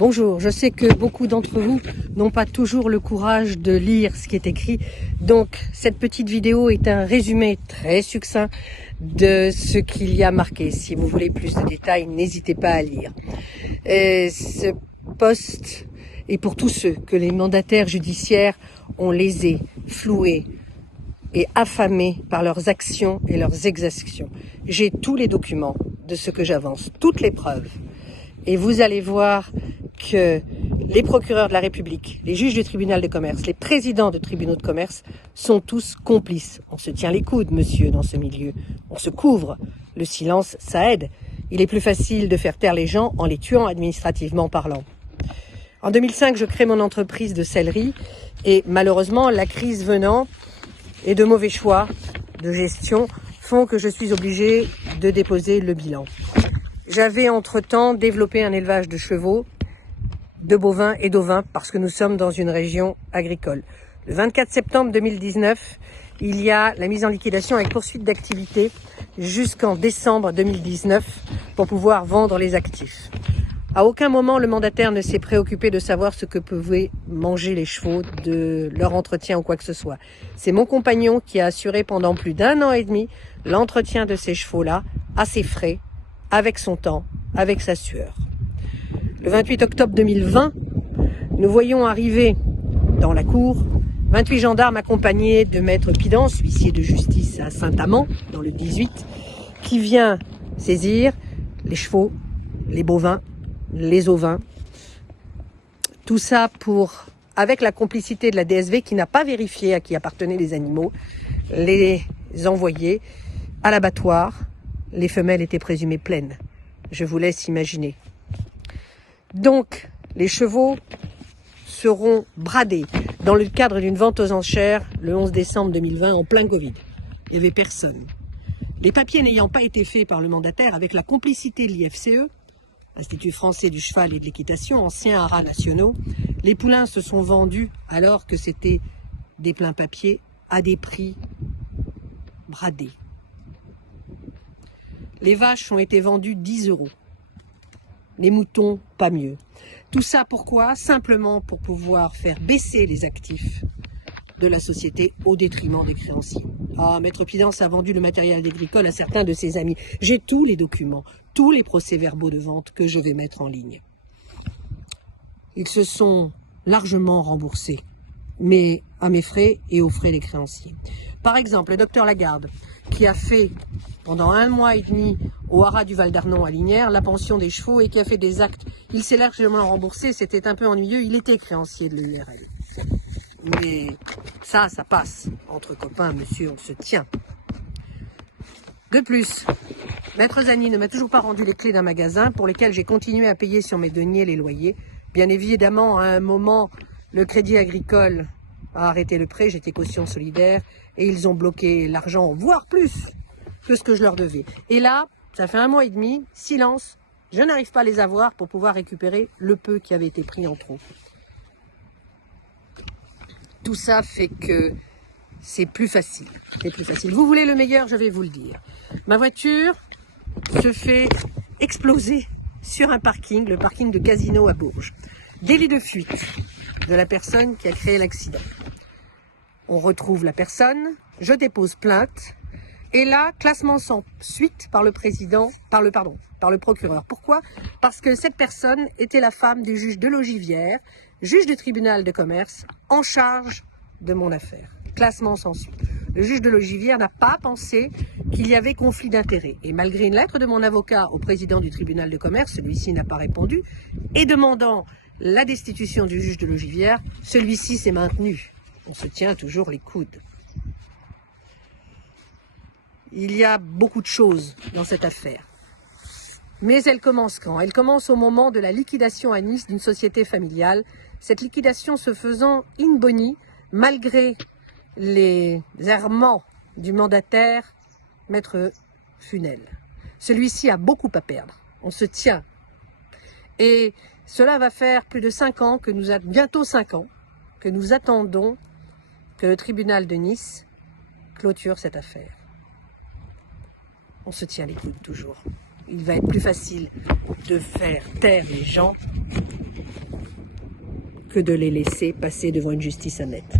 Bonjour, je sais que beaucoup d'entre vous n'ont pas toujours le courage de lire ce qui est écrit, donc cette petite vidéo est un résumé très succinct de ce qu'il y a marqué. Si vous voulez plus de détails, n'hésitez pas à lire. Et ce post est pour tous ceux que les mandataires judiciaires ont lésés, floués et affamés par leurs actions et leurs exactions. J'ai tous les documents de ce que j'avance, toutes les preuves. Et vous allez voir que les procureurs de la République, les juges du tribunal de commerce, les présidents de tribunaux de commerce sont tous complices. On se tient les coudes, monsieur, dans ce milieu. On se couvre. Le silence, ça aide. Il est plus facile de faire taire les gens en les tuant administrativement parlant. En 2005, je crée mon entreprise de sellerie et malheureusement, la crise venant et de mauvais choix de gestion font que je suis obligée de déposer le bilan. J'avais entre-temps développé un élevage de chevaux, de bovins et d'ovins parce que nous sommes dans une région agricole. Le 24 septembre 2019, il y a la mise en liquidation avec poursuite d'activité jusqu'en décembre 2019 pour pouvoir vendre les actifs. À aucun moment le mandataire ne s'est préoccupé de savoir ce que pouvaient manger les chevaux, de leur entretien ou quoi que ce soit. C'est mon compagnon qui a assuré pendant plus d'1 an et demi l'entretien de ces chevaux-là à ses frais, avec son temps, avec sa sueur. Le 28 octobre 2020, nous voyons arriver dans la cour 28 gendarmes accompagnés de maître Pidance, huissier de justice à Saint-Amand, dans le 18, qui vient saisir les chevaux, les bovins, les ovins. Tout ça avec la complicité de la DSV qui n'a pas vérifié à qui appartenaient les animaux, les envoyer à l'abattoir. Les femelles étaient présumées pleines. Je vous laisse imaginer. Donc, les chevaux seront bradés dans le cadre d'une vente aux enchères le 11 décembre 2020 en plein Covid. Il n'y avait personne. Les papiers n'ayant pas été faits par le mandataire avec la complicité de l'IFCE, Institut français du cheval et de l'équitation, anciens haras nationaux, les poulains se sont vendus alors que c'était des pleins papiers à des prix bradés. Les vaches ont été vendues 10 €. Les moutons, pas mieux. Tout ça pourquoi? Simplement pour pouvoir faire baisser les actifs de la société au détriment des créanciers. Ah, Maître Pidance a vendu le matériel agricole à certains de ses amis. J'ai tous les documents, tous les procès-verbaux de vente que je vais mettre en ligne. Ils se sont largement remboursés, mais à mes frais et aux frais des créanciers. Par exemple, le docteur Lagarde, qui a fait pendant 1 mois et demi au haras du Val d'Arnon à Lignières la pension des chevaux et qui a fait des actes. Il s'est largement remboursé, c'était un peu ennuyeux, il était créancier de l'URL. Mais ça passe. Entre copains, monsieur, on se tient. De plus, Maître Zani ne m'a toujours pas rendu les clés d'un magasin pour lesquels j'ai continué à payer sur mes deniers les loyers. Bien évidemment, à un moment, le Crédit Agricole a arrêté le prêt, j'étais caution solidaire, et ils ont bloqué l'argent, voire plus que ce que je leur devais. Et là, ça fait 1 mois et demi, silence, je n'arrive pas à les avoir pour pouvoir récupérer le peu qui avait été pris en trop. Tout ça fait que c'est plus facile. C'est plus facile. Vous voulez le meilleur, je vais vous le dire. Ma voiture se fait exploser sur un parking, le parking de Casino à Bourges. Délit de fuite de la personne qui a créé l'accident. On retrouve la personne, je dépose plainte, et là, classement sans suite par le procureur. Pourquoi? Parce que cette personne était la femme du juge de Logivière, juge du tribunal de commerce, en charge de mon affaire. Classement sans suite. Le juge de Logivière n'a pas pensé qu'il y avait conflit d'intérêts. Et malgré une lettre de mon avocat au président du tribunal de commerce, celui-ci n'a pas répondu, et demandant la destitution du juge de Logivière, celui-ci s'est maintenu. On se tient toujours les coudes. Il y a beaucoup de choses dans cette affaire. Mais elle commence quand? Elle commence au moment de la liquidation à Nice d'une société familiale. Cette liquidation se faisant in boni, malgré les errements du mandataire, Maître Funel. Celui-ci a beaucoup à perdre. On se tient. Et cela va faire plus de 5 ans, bientôt 5 ans, que nous attendons que le tribunal de Nice clôture cette affaire. On se tient les coudes toujours. Il va être plus facile de faire taire les gens que de les laisser passer devant une justice honnête.